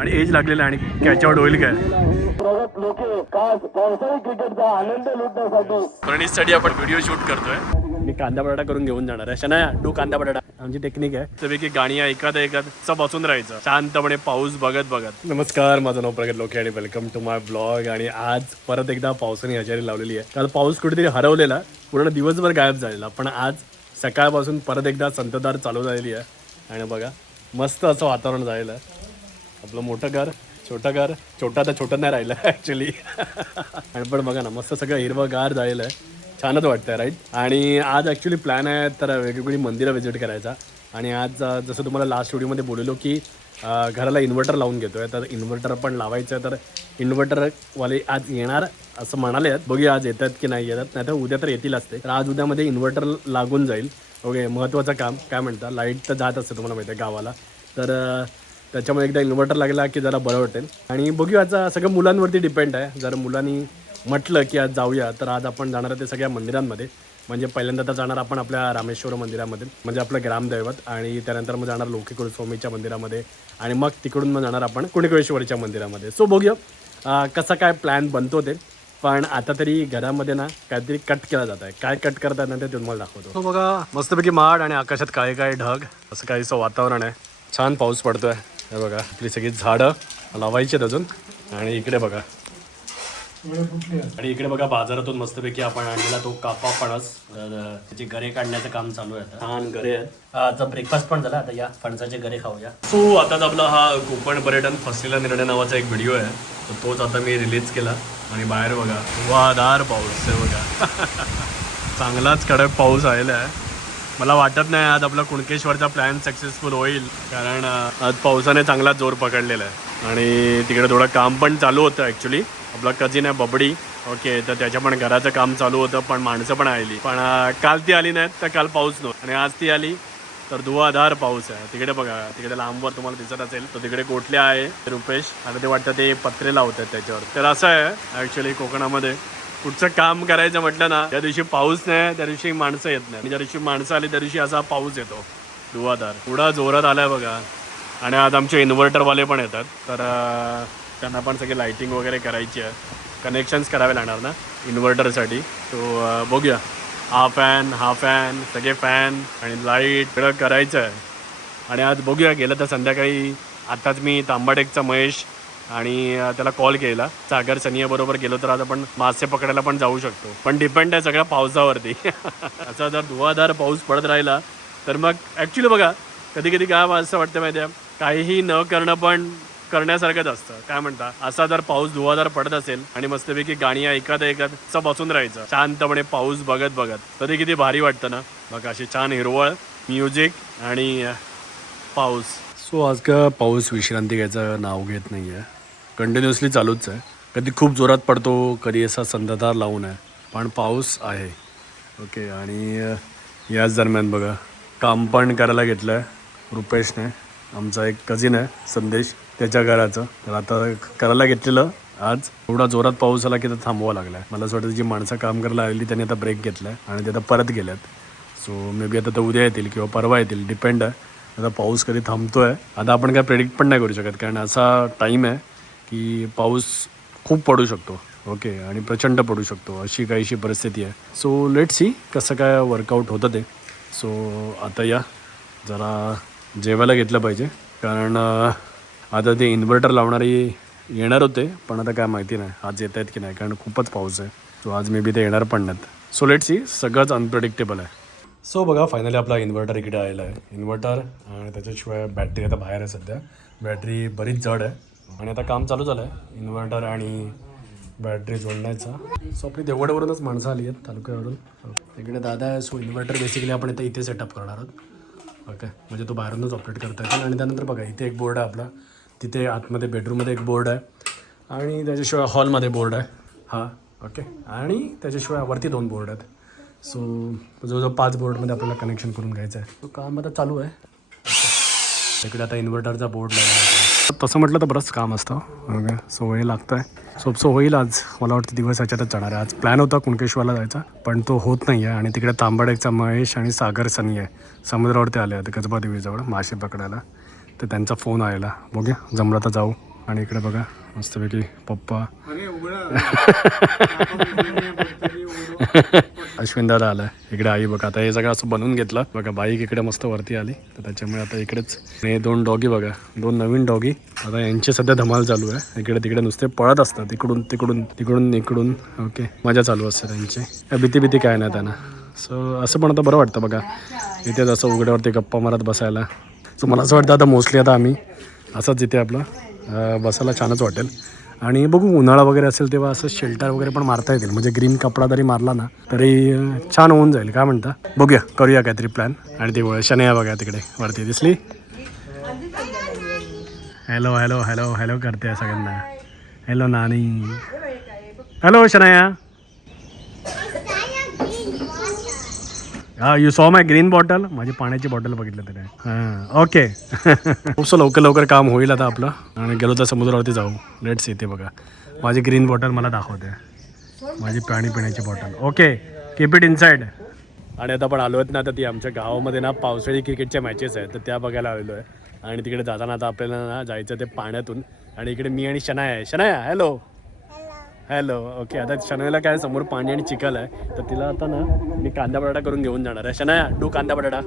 आणि एज लागलेलं आहे आणि कॅच आउट होईल काय? प्रगत लोके खास पावसाळी क्रिकेटचा आनंद लुटण्यासाठी प्रणीसाठी आपण व्हिडिओ शूट करतोय. मी कांदा बटाटा करून घेऊन जाणार आहे. शनाया डू कांदा बटाटा. आमची टेक्निक आहे. त्यापैकी गाणी ऐकत ऐकत बसून राहायचं. शांतपणे पाऊस बघत बघत. नमस्कार माझं नाव प्रगत लोके आणि वेलकम टू माय ब्लॉग आणि आज परत एकदा पावसाने हजेरी लावलेली आहे. काल पाऊस कुठेतरी हरवलेला पूर्ण दिवसभर गायब झालेला. पण आज सकाळपासून परत एकदा संततधार चालू झालेली आहे. आणि बघा मस्त असं वातावरण झालेलं आहे. आपलं मोठं घर छोटं घर छोटं तर छोटं नाही राहिलं ॲक्च्युली आणि पण बघा ना मस्त सगळं हिरवं गार झालेलं आहे. छानच वाटतंय राईट आणि आज ॲक्च्युली प्लॅन आहे तर वेगवेगळी मंदिरं व्हिजिट करायचा. आणि आज जसं तुम्हाला लास्ट व्हिडिओमध्ये बोललो की घराला इन्व्हर्टर लावून घेतोय. तर इन्व्हर्टर पण लावायचं आहे तर इन्व्हर्टरवाले आज येणार असं म्हणाले आहेत. बघूया आज येतात की नाही येतात. नाही तर उद्या तर येतील असते. तर आज उद्यामध्ये इन्व्हर्टर लागून जाईल. ओके महत्त्वाचं काम. काय म्हणतात लाइट तर जात असते तुम्हाला माहिती आहे गावाला. तर त्याच्यामुळे एकदा इन्व्हर्टर लागला की जरा बरं वाटेल. आणि बघूया आता सगळं मुलांवरती डिपेंड आहे. जर मुलांनी म्हटलं की आज जाऊया तर आज आपण जाणार आहे ते सगळ्या मंदिरांमध्ये. म्हणजे पहिल्यांदा तर जाणार आपण आपल्या रामेश्वर मंदिरामध्ये म्हणजे आपलं ग्रामदैवत. आणि त्यानंतर मग जाणार लोकेकुळ स्वामीच्या मंदिरामध्ये. आणि मग तिकडून मग जाणार आपण कुणकेश्वरीच्या मंदिरामध्ये. सो बघूया कसा काय प्लॅन बनतो ते. पण आता तरी घरामध्ये ना काहीतरी कट केला जात आहे. काय कट करतात ना ते तुम्हाला दाखवतो. हो, बघा मस्तपैकी माड आणि आकाशात काळे काळे ढग. असं काहीसं वातावरण आहे. छान पाऊस पडतोय. हे बघा आपली सगळी झाडं लावायची आहेत अजून. आणि इकडे बघा. आणि इकडे बघा बाजारातून मस्तपैकी आपण आणलेला तो कापा फणस. त्याची गरे काढण्याचं काम चालू आहे आता. छान गरे आहेत. आता ब्रेकफास्ट पण झाला. आता या फणसाचे गरे खाऊया. सो आताच आपला हा कोकण पर्यटन फसलेला निर्णय नावाचा एक व्हिडिओ आहे. तर तोच आता मी रिलीज केला. आणि बाहेर बघा वादार पाऊस आहे बघा. चांगलाच कडक पाऊस आलेला आहे. मला वाटत नाही आज आपला कुणकेश्वरचा प्लॅन सक्सेसफुल होईल. कारण आज पावसाने चांगला जोर पकडलेला आहे. आणि तिकडे थोडं काम पण चालू होतं ॲक्च्युली आपला कझिन आहे बबडी. ओके तर त्याच्या पण घराचं काम चालू होतं पण माणसं पण आली पण काल ती आली नाहीत तर काल पाऊस नव्हता. आणि आज ती आली तर धुवाधार पाऊस आहे. तिकडे बघा तिकडे लांबवर तुम्हाला दिसत असेल तर तिकडे कोठले आहे? रुपेश. आता ते वाटतं ते पत्रे लावतात त्याच्यावर. तर असं आहे ॲक्च्युली कोकणामध्ये. कुठचं काम करायचं म्हटलं ना त्या दिवशी पाऊस नाही त्या दिवशी माणसं येत नाही ज्या दिवशी माणसं आली त्या दिवशी असा पाऊस येतो. धुवाधार. पुढा जोरात आलाय बघा. आणि आज आमचे इन्व्हर्टरवाले पण येतात. तर त्यांना पण सगळी लाईटिंग वगैरे करायची आहे. कनेक्शन्स करावे लागणार ना इन्व्हर्टरसाठी तो बघूया. हा फॅन हा फॅन सगळे फॅन आणि लाइट सगळं करायचं आहे आणि आज बघूया गेलं तर संध्याकाळी आताच मी तांबाटेकचा महेश आणि त्याला कॉल केला. सागर सनियाबरोबर गेलो तर आज आपण मासे पकडायला पण जाऊ शकतो. पण डिपेंड आहे सगळ्या पावसावरती. असा जर धुवाधार पाऊस पडत राहिला तर मग ॲक्च्युली बघा कधी कधी काय असं वाटतं माहिती आहे काहीही न करणं पण करण्यासारखंच असतं. काय म्हणता? असा जर पाऊस धुवाधार पडत असेल आणि मस्तपैकी गाणी ऐकत ऐकत असं बसून राहायचं शांतपणे पाऊस बघत बघत तरी किती भारी वाटतं ना? बघा अशी छान हिरवळ म्युझिक आणि पाऊस. सो आज का पाऊस विश्रांती घ्यायचं नाव घेत नाही आहे कंटिन्युअसली चालूच आहे. कधी खूप जोरात पडतो कधी असा संतधार लावून आहे. पण पाऊस आहे. ओके आणि याच दरम्यान बघा. काम पण करायला घेतलं आहे रुपेशने. आमचा एक कझिन आहे संदेश त्याच्या घराचं. तर आता करायला घेतलेलं आज. एवढा जोरात पाऊस आला की तर थांबवा लागला आहे मला असं वाटतं जी माणसं काम करायला आलेली त्यांनी आता ब्रेक घेतला आहे आणि ते आता परत गेल्यात. सो मे बी आता तर उद्या येतील किंवा परवा येतील डिपेंड आहे. आता पाऊस कधी थांबतो आहे आता आपण काय प्रेडिक्ट पण नाही करू शकत. कारण असा टाईम आहे की पाऊस खूप पडू शकतो ओके आणि प्रचंड पडू शकतो अशी काहीशी परिस्थिती आहे. सो लेट सी कसं काय वर्कआउट होतं ते. सो आता या जरा जेवायला घेतलं पाहिजे कारण आता ते इन्व्हर्टर लावणारी येणार होते पण आता काय माहिती नाही आज येत आहेत की नाही कारण खूपच पाऊस आहे. सो आज मे बी ते येणार पण नाहीत. सो लेट सी सगळंच अनप्रिडिक्टेबल आहे. सो बघा फायनली आपला इन्व्हर्टर इकडे आलेला आहे. इन्व्हर्टर आणि त्याच्याशिवाय बॅटरी आता बाहेर आहे सध्या. बॅटरी बरीच जड आहे. आणि आता काम चालू झालं आहे इन्व्हर्टर आणि बॅटरी जोडण्याचा. सो आपली देवगडवरूनच माणसं आली आहेत तालुक्यावरून. तिकडे दादा आहे सो इन्व्हर्टर बेसिकली आपण इथे इथे सेटअप करणार आहोत. ओके म्हणजे तो बाहेरूनच ऑपरेट करता येतो आणि त्यानंतर बघा इथे एक बोर्ड आहे आपला. तिथे आतमध्ये बेडरूममध्ये एक बोर्ड आहे. आणि त्याच्याशिवाय हॉलमध्ये बोर्ड आहे. हां ओके आणि त्याच्याशिवाय वरती दोन बोर्ड आहेत. सो जवळजवळ पाच बोर्डमध्ये आपल्याला कनेक्शन करून घ्यायचं आहे. तो काम आता चालू आहे. तिकडे आता इन्व्हर्टरचा बोर्ड लागला. तसं म्हटलं तर बरंच काम असतं. ओके सो वेळ लागतं आहे सो सो होईल आज. मला वाटतं दिवस याच्यातच जाणार आहे. आज प्लॅन होता कुणकेश्वरला जायचा पण तो होत नाही आहे आणि तिकडे तांबडेचा महेश आणि सागर सनी आहे. समुद्रावरती आले आहेत कसबा देवीजवळ मासे पकडायला. तर त्यांचा फोन आलेला. बघूया जमला तर जाऊ. आणि इकडे बघा. मस्तपैकी पप्पा. अश्विन दादा आलाय. इकडे आई बघा आता हे सगळं असं बनवून घेतलं. बघा बाईक इकडे मस्त वरती आली. तर त्याच्यामुळे आता इकडेच. हे दोन डॉगी बघा दोन नवीन डॉगी. आता यांची सध्या धमाल चालू आहे. इकडे तिकडे नुसते पळत असतात. इकडून तिकडून तिकडून इकडून. ओके मजा चालू असते त्यांची. भीती भीती काय नाही त्यांना. सो असं पण आता बरं वाटतं बघा. इथेच असं उघड्यावरती गप्पा मारत बसायला. सो मला असं वाटतं आता मोस्टली आता आम्ही. असंच इथे आपलं बसायला छानच वाटेल. आणि बघू उन्हाळा वगैरे असेल तेव्हा असं शेल्टर वगैरे पण मारता येतील. म्हणजे ग्रीन कपडा जरी मारला ना तरी छान होऊन जाईल. काय म्हणता? बघूया करूया काहीतरी प्लॅन आणि ती शनया बघा तिकडे. वरती दिसली. हॅलो हॅलो हॅलो हॅलो करते सगळ्यांना. हॅलो नानी. हॅलो शनया. हा you saw my green bottle माझी पाण्याची बॉटल बघितलं त्याने हां ओके खूपसं लवकर लवकर काम होईल आता आपलं. आणि गेलो तर समुद्रावरती जाऊ. लेट्स येते बघा. माझी ग्रीन बॉटल मला दाखवते. माझी पाणी पिण्याची bottle okay keep it inside आणि आता आपण आलो आहेत ना आता ती आमच्या गावामध्ये ना पावसाळी क्रिकेटच्या मॅचेस आहेत. तर त्या बघायला आलेलो आहे. आणि तिकडे जाताना आता आपल्याला ना जायचं ते पाण्यातून. आणि इकडे मी आणि शनाया आहे. शनाया हॅलो हॅलो ओके आता शनवेला काय समोर पाणी आणि चिखल आहे तर तिला आता ना मी कांदा बटाटा करून घेऊन जाणार आहे. शनाया डू कांदा बटाटा.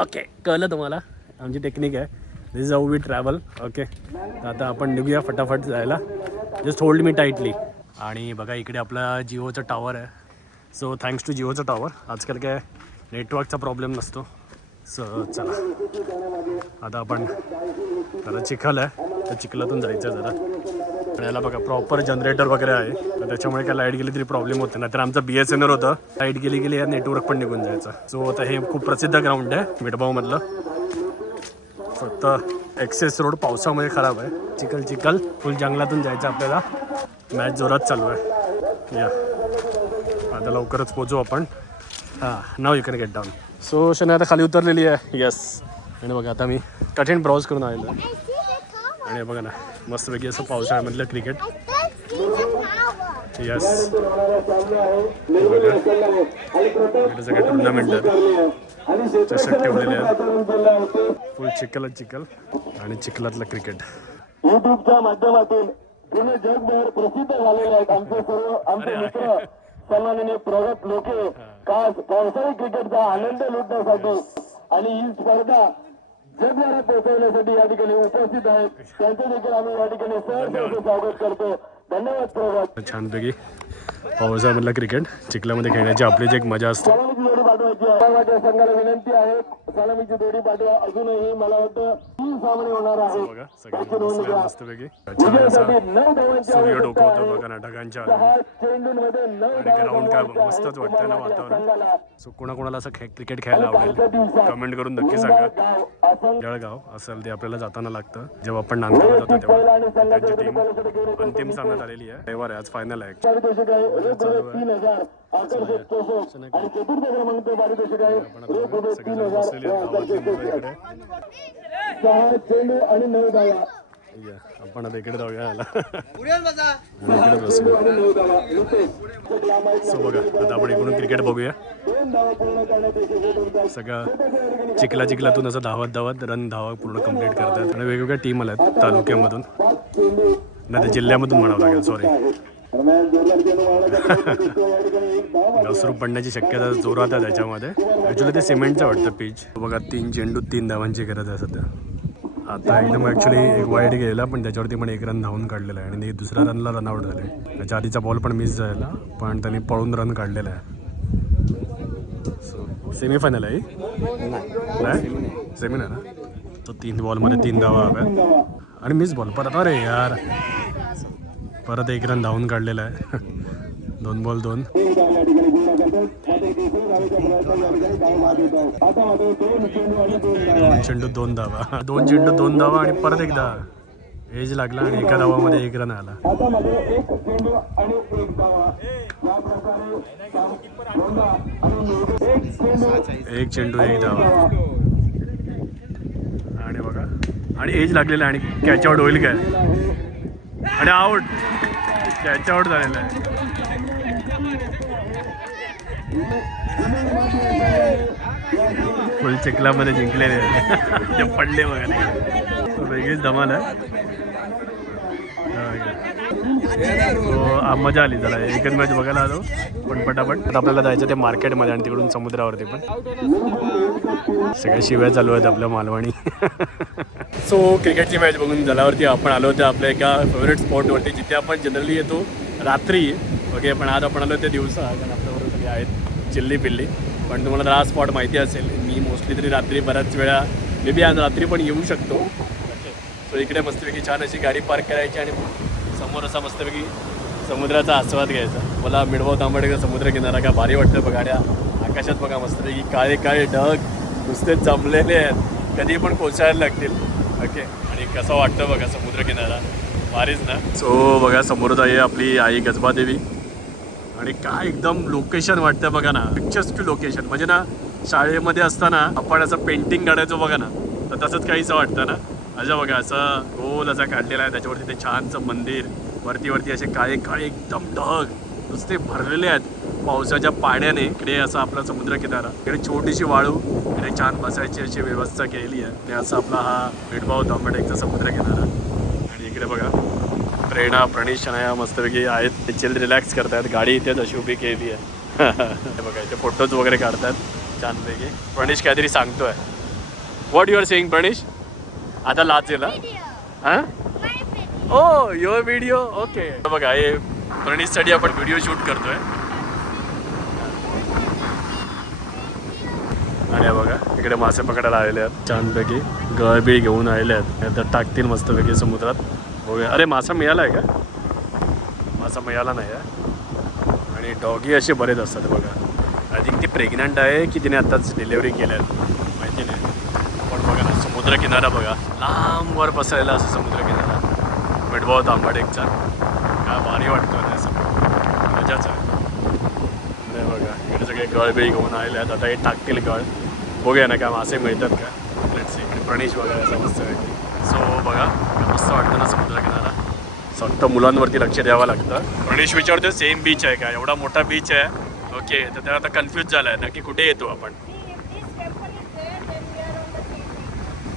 ओके कळलं तुम्हाला? आमची टेक्निक आहे. This is how we travel okay तर आता आपण निघूया फटाफट जायला. जस्ट होल्ड मी टाईटली आणि बघा इकडे आपला जिओचा टॉवर आहे. सो थँक्स टू जिओचा टॉवर आजकाल काय नेटवर्कचा प्रॉब्लेम नसतो. सो चला. आता आपण जरा चिखल आहे तर चिखलातून जायचं आहे जरा. आणि याला बघा प्रॉपर जनरेटर वगैरे आहे. तर त्याच्यामुळे काय लाइट गेली तरी प्रॉब्लेम होते नाही. तर आमचं बी एस एन एल होतं. लाइट गेली गेली या नेटवर्क पण निघून जायचं. सो आता हे खूप प्रसिद्ध ग्राउंड आहे मिठभाऊमधलं. फक्त एक्सेस रोड पावसामुळे खराब आहे. चिखल चिखल. फुल जंगलातून जायचं आपल्याला. मॅच जोरात चालू आहे. या. आता लवकरच पोचू आपण. हां now you can get down so Shani आता खाली उतरलेली आहे. येस आणि बघा आता मी कठीण ब्राउज करून आलेलो आहे. आणि बघा ना मस्तपैकी असं पावसाळ्यामधलं क्रिकेट येस सगळे टुर्नामेंट आहेत चषक ठेवलेले आहेत. फुल चिखलच चिखल आणि चिखलातलं क्रिकेट युट्यूबच्या माध्यमातून पूर्ण जगभर प्रसिद्ध झालेले आहेत आमचे सर्व आमचे मित्र सन्माननीय प्रगत लोके. खास पावसाळी क्रिकेटचा आनंद लुटण्यासाठी आणि ही स्पर्धा जगभरात पोहोचवण्यासाठी या ठिकाणी उपस्थित आहेत. त्यांचे देखील आम्ही या ठिकाणी सहर्ष स्वागत करतो. धन्यवाद प्रगत छानपैकी पावसाळ्यामधलं क्रिकेट चिखलामध्ये खेळण्याची आपलीच एक मजा असते. पाठवायची आहे संघाला विनंती आहे. सलामीची जोडी पाठवा. अजूनही मला वाटतं तीन सामने होणार आहे. कोणाकोणाला असं क्रिकेट खेळायला आवडेल? कमेंट करून नक्की सांगा. जळगाव असेल ते आपल्याला जाताना लागतं. जेव्हा आपण नांदगावला जातो तेव्हा. त्यांची टीम अंतिम सामन्यात आलेली आहे. रविवार आहे आज फायनल आहे. आणि नऊ धावा या, आपण आता इकडे जाऊया याला. इकडे सो बघा आता आपण इकडून क्रिकेट बघूया. सगळं चिखला चिखलातून असं धावत धावत रन धावा पूर्ण कंप्लीट करतात. आणि वेगवेगळ्या टीम आल्या आहेत तालुक्यामधून. नाही ते जिल्ह्यामधून म्हणावं लागेल सॉरी घसरू पडण्याची शक्यता जोरात आहे त्याच्यामध्ये. ॲक्च्युली ते सिमेंटचं वाटतं पीच बघा तीन चेंडू तीन धावांची गरज आहे सध्या. आता एकदम ॲक्च्युली एक वाईट गेलेला पण त्याच्यावरती पण एक रन धावून काढलेला आहे. आणि दुसऱ्या रनला रन आउट झाले त्याच्या आधीचा बॉल पण मिस झाला पण त्यांनी पळून रन काढलेला आहे. सो सेमीफायनल आहे? नाही. सेमी नाही ना? तो तीन बॉलमध्ये तीन धावा हव्या आणि मिस बॉल परत अरे यार! परत एक रन धावून काढलेला आहे. दोन बॉल दोन. दोन चेंडू दोन धावा. दोन चेंडू दोन धावा आणि परत एकदा एज लागला आणि एका धावामध्ये एक रन आला. एक चेंडू एक धावा. आणि बघा. आणि एज लागलेला आणि कॅच आउट होईल काय? आणि आउट त्याच्या आउट झालेला आहे. फुल चिखलामध्ये जिंकलेले. ते पडले बघा. नाही वेगळीच धमाल आहे हो, मजा आली जरा. एकच मॅच बघायला आलो. पण पटापट. आता आपल्याला जायचं ते मार्केटमध्ये आणि तिकडून समुद्रावरती पण. सगळ्या शिव्या चालू आहेत आपल्या मालवणी. सो क्रिकेटची मॅच बघून झाल्यावरती आपण आलो होतो आपल्या एका फेवरेट स्पॉटवरती जिथे आपण जनरली येतो रात्री. ओके पण आज आपण आलो ते दिवसा कारण आपल्याबरोबर सगळे आहेत चिल्ली पिल्ली. पण तुम्हाला जर हा स्पॉट माहिती असेल मी मोस्टली तरी रात्री बऱ्याच वेळा मे बी आज रात्री पण येऊ शकतो. सो इकडे मस्तपैकी छान अशी गाडी पार्क करायची आणि समोर असा मस्तपैकी समुद्राचा आस्वाद घ्यायचा. मला मिडवाव तांबडेकर समुद्र किनारा का भारी वाटतं बघाड्या आकाशात बघा मस्तपैकी काळे काळे ढग नुसते जमलेले आहेत. कधी पण कोसळायला लागतील. ओके आणि कसं वाटतं बघा समुद्र किनारा भारीच ना? सो बघा समोरच आहे आपली आई गजबा देवी. आणि काय एकदम लोकेशन वाटतं बघा ना. पिक्चर्स टू लोकेशन म्हणजे ना शाळेमध्ये असताना आपण असं पेंटिंग काढायचो बघा ना. तर तसंच काहीच वाटतं ना? अशा बघा असं गोल असा काढलेला आहे. त्याच्यावरती ते छानचं मंदिर वरती वरती असे काळे काळे एकदम ढग नुसते भरलेले आहेत. पावसाच्या पाण्याने इकडे असा आपला समुद्र किनारा इकडे छोटीशी वाळू इकडे छान बसायची अशी व्यवस्था केलेली आहे. आणि असा आपला हा भेटभाव तांबडेचा समुद्र किनारा. आणि इकडे बघा प्रेरणा प्रणेश शनाया मस्तपैकी आहेत. ते चिल रिलॅक्स करतात गाडी इथेच अशी उभी केली आहे. बघा इथे फोटोज वगैरे काढतात छानपैकी. प्रणेश काहीतरी सांगतोय. What you are saying Pranesh? आता लाज येईल ओ युअर व्हिडिओ ओके बघा हे प्रणीशसाठी आपण व्हिडिओ शूट करतोय. आणि बघा इकडे मासे पकडायला आलेले आहेत. छानपैकी गळबी घेऊन आलेले आहेत. नंतर टाकतील मस्तपैकी समुद्रात. बघूया. अरे मासा मिळाला आहे का? मासा मिळाला नाही आहे. आणि डॉगी असे बरेच असतात बघा. आय थिंक ती प्रेग्नंट आहे की तिने आत्ताच डिलेवरी केल्या आहेत माहिती नाही पण समुद्रकिनारा समुद्र किनारा बघा लांबवर पसरायला असं समुद्र किनारा मिठभाव तांबाडेकचा काय भारी वाटतो असं मजाच आहे. नाही बघा इकडे सगळे गळबी घेऊन आलेले आहेत. आता हे टाकतील गळ बघूया ना काय मासे मिळतात का. लेट्स इकडे प्रणेश वगैरे असं मस्त सो बघा मस्त वाटतं ना समुद्र किनारा फक्त मुलांवरती लक्ष द्यावं लागतं. प्रणेश विचारतो सेम बीच आहे का? एवढा मोठा बीच आहे. ओके तर त्या आता कन्फ्यूज झाला आहे नक्की कुठे येतो आपण?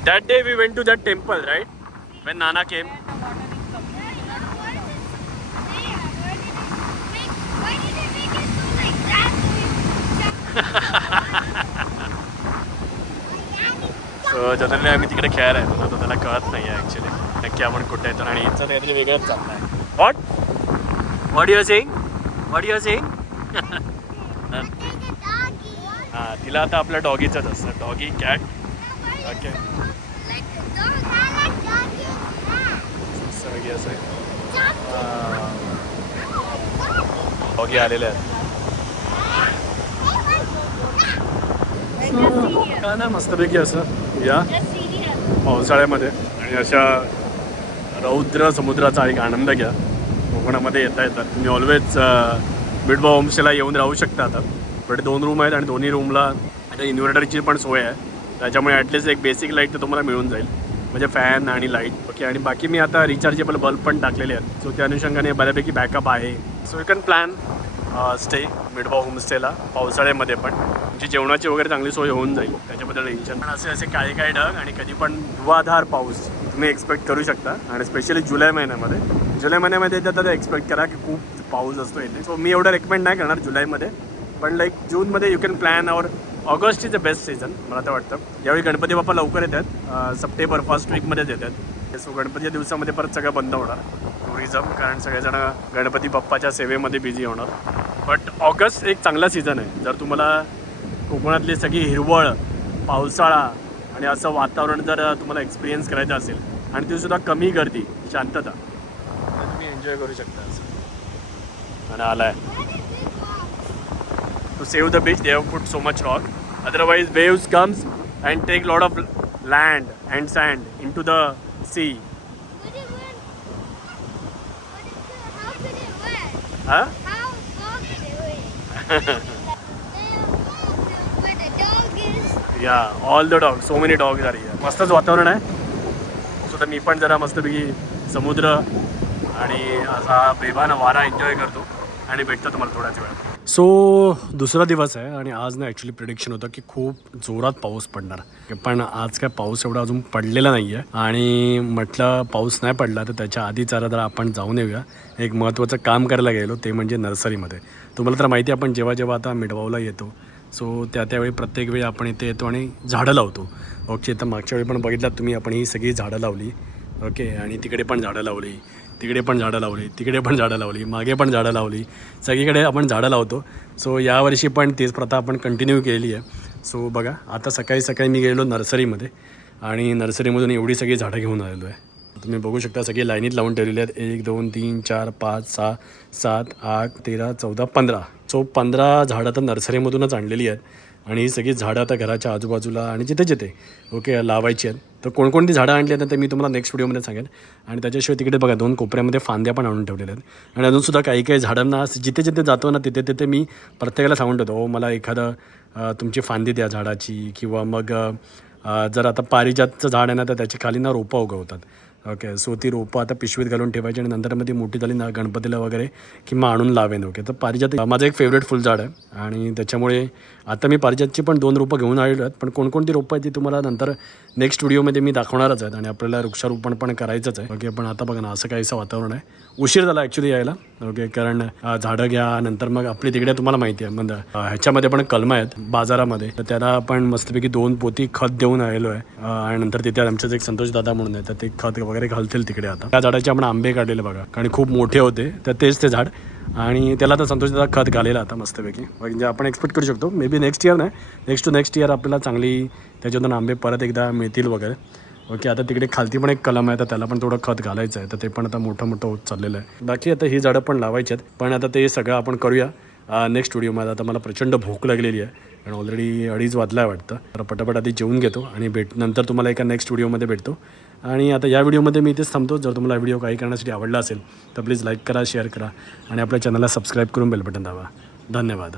That day we went to that temple right when Nana came so generally आम्ही तिकडे खेळायला येतो. ना तो त्याला कळत नाही आहे ॲक्च्युली नक्की आपण कुठे येतो. आणि याचं काहीतरी वेगळंच चाललं आहे what what your saying what your saying हां तिला आता आपल्या डॉगीचंच असतं. डॉगी कॅट ओके सगळी असं डॉगी आलेले आहेत. का ना मस्तपैकी असं. या. पावसाळ्यामध्ये. आणि अशा रौद्र समुद्राचा एक आनंद घ्या. कोकणामध्ये येता येतात तुम्ही ऑलवेज बिडबा होमस्टेला येऊन राहू शकता आता. पण दोन रूम आहेत आणि दोन्ही रूमला आता इन्व्हर्टरची पण सोय आहे. त्याच्यामुळे ॲटलिस्ट एक बेसिक लाइट तर तुम्हाला मिळून जाईल. म्हणजे फॅन आणि लाइट ओके आणि बाकी मी आता रिचार्जेबल बल्ब पण टाकलेले आहेत. सो त्या अनुषंगाने बऱ्यापैकी बॅकअप आहे. So you can plan stay मिडबा होमस्टेला पावसाळ्यामध्ये पण. तुमची जेवणाची वगैरे चांगली सोय होऊन जाईल. त्याच्याबद्दल टेन्शन पण असे असे काही काही ढग आणि कधी पण धुवाधार पाऊस तुम्ही एक्सपेक्ट करू शकता. आणि स्पेशली जुलै महिन्यामध्ये. जुलै महिन्यामध्ये तर एक्सपेक्ट करा की खूप पाऊस असतो इथे. सो मी एवढं रेकमेंड नाही करणार जुलैमध्ये. पण लाईक जूनमध्ये you can plan or August is the best season मला तर वाटतं. यावेळी गणपती बाप्पा लवकर येतात. सप्टेंबर फर्स्ट वीकमध्येच येतात. सो गणपतीच्या दिवसामध्ये परत सगळं बंद होणार. टुरिझम कारण सगळेजण गणपती बाप्पाच्या सेवेमध्ये बिझी होणार. बट ऑगस्ट एक चांगला सीझन आहे. जर तुम्हाला कोकणातली सगळी हिरवळ पावसाळा आणि असं वातावरण जर तुम्हाला एक्सपिरियन्स करायचं असेल आणि ती सुद्धा कमी गर्दी शांतता तुम्ही एन्जॉय करू शकता. असं. आणि आहे to save the beach they have put so much rock otherwise waves comes and take lot of land and sand into the sea huh? या all the dog so many dogs are here मस्तच वातावरण आहे so तर मी पण जरा मस्तपैकी समुद्र आणि असा बेभान वारा एन्जॉय करतो आणि भेटतो तुम्हाला थोड्याच वेळात सो दुसरा दिवस आहे आणि आज ना ॲक्च्युली प्रिडिक्शन होतं की खूप जोरात पाऊस पडणार. पण आज काय पाऊस एवढा अजून पडलेला नाही आहे आणि म्हटलं पाऊस नाही पडला तर त्याच्या आधी जरा जरा आपण जाऊन येऊया. एक महत्त्वाचं काम करायला गेलो ते म्हणजे नर्सरीमध्ये. तुम्हाला तर माहिती आहे आपण जेव्हा जेव्हा आता मिडवावला येतो सो त्या त्यावेळी प्रत्येक वेळी आपण इथे येतो आणि झाडं लावतो. ओके तर मागच्या वेळी पण बघितलात तुम्ही आपण ही सगळी झाडं लावली. ओके आणि तिकडे पण झाडं लावली. तिकडे पण झाडं लावली तिकडे पण झाडं लावली मागे पण झाडं लावली. सगळीकडे आपण झाडं लावतो. सो यावर्षी पण तीच प्रथा आपण कंटिन्यू केली आहे. सो बघा आता सकाळी सकाळी मी गेलो नर्सरीमध्ये आणि नर्सरीमधून एवढी सगळी झाडं घेऊन आलेलो आहे. तुम्ही बघू शकता सगळी लाईनीत लावून ठेवलेली आहेत. एक दोन तीन चार पाच सहा सात आठ तेरा चौदा पंधरा. सो पंधरा झाडं तर नर्सरीमधूनच आणलेली आहेत. आणि ही सगळी झाडं आता घराच्या आजूबाजूला आणि जिथे जिथे ओके लावायची आहेत. तर कोणकोणती झाडं आणली आहेत ते मी तुम्हाला नेक्स्ट व्हिडिओमध्ये सांगेन. आणि त्याच्याशिवाय तिकडे बघा दोन कोपऱ्यामध्ये फांद्या पण आणून ठेवलेल्या आहेत. आणि अजूनसुद्धा काही काही झाडांना जिथे जिथे जातो ना तिथे तिथे मी प्रत्येकाला सांगून ठेवतो हो मला एखादं तुमची फांदी द्या झाडाची किंवा मग जर आता पारिजातचं झाड आहे ना तर त्याची खाली ना रोपं उगवतात. ओके सो ती रोपं आता पिशवीत घालून ठेवायची आणि नंतर मग ती मोठी झाली ना गणपतीला वगैरे किंवा आणून लावेन ओके तर पारिजात माझं एक फेवरेट फुलझाड आहे. आणि त्याच्यामुळे आता मी पारिजातची पण दोन रोपं घेऊन आलेलो आहेत पण कोणकोणती रोपं आहेत ती तुम्हाला नंतर नेक्स्ट व्हिडिओमध्ये मी दाखवणारच आहेत आणि आपल्याला वृक्षारोपण पण करायचंच आहे. ओके पण आता बघा ना असं काहीसं वातावरण आहे. उशीर झाला ॲक्च्युली यायला. ओके कारण झाडं घ्या नंतर मग आपली तिकडे तुम्हाला माहिती आहे. म्हणजे ह्याच्यामध्ये पण कलमं आहेत बाजारामध्ये. तर त्याला आपण मस्तपैकी दोन पोती खत देऊन आलेलो आहे. आणि नंतर तिथे आमच्याच एक संतोष दादा म्हणून आहे तर ते खत वगैरे घालतील तिकडे आता. त्या झाडाचे आपण आंबे काढलेले बघा कारण खूप मोठे होते. तर तेच ते झाड आणि त्याला आता संतोष दादा खत घालेला आता मस्तपैकी. म्हणजे आपण एक्सपेक्ट करू शकतो. मे बी नेक्स्ट इयर नाही. नेक्स्ट टू नेक्स्ट इयर आपल्याला चांगली त्याच्यातून आंबे परत एकदा मिळतील वगैरे. ओके आता तिकडे खालती पण एक कलम आहे तर त्याला पण थोडं खत घालायचं आहे. तर ते पण आता मोठं मोठं होत चाललेलं आहे. बाकी आता ही झाडं पण लावायची आहेत. पण आता ते सगळं आपण करूया. नेक्स्ट व्हिडिओमध्ये आता मला प्रचंड भूक लागलेली आहे. कारण ऑलरेडी अडीच वाजला आहे वाटतं. तर पटापट आधी जेवून घेतो आणि भेट नंतर तुम्हाला एका नेक्स्ट व्हिडिओमध्ये भेटतो. आणि आता या व्हिडिओमध्ये मी इथेच थांबतो. जर तुम्हाला व्हिडिओ काही करण्यासाठी आवडला असेल तर प्लीज लाईक करा शेअर करा आणि आपल्या चॅनलला सबस्क्राईब करून बेल बटन दाबा. धन्यवाद.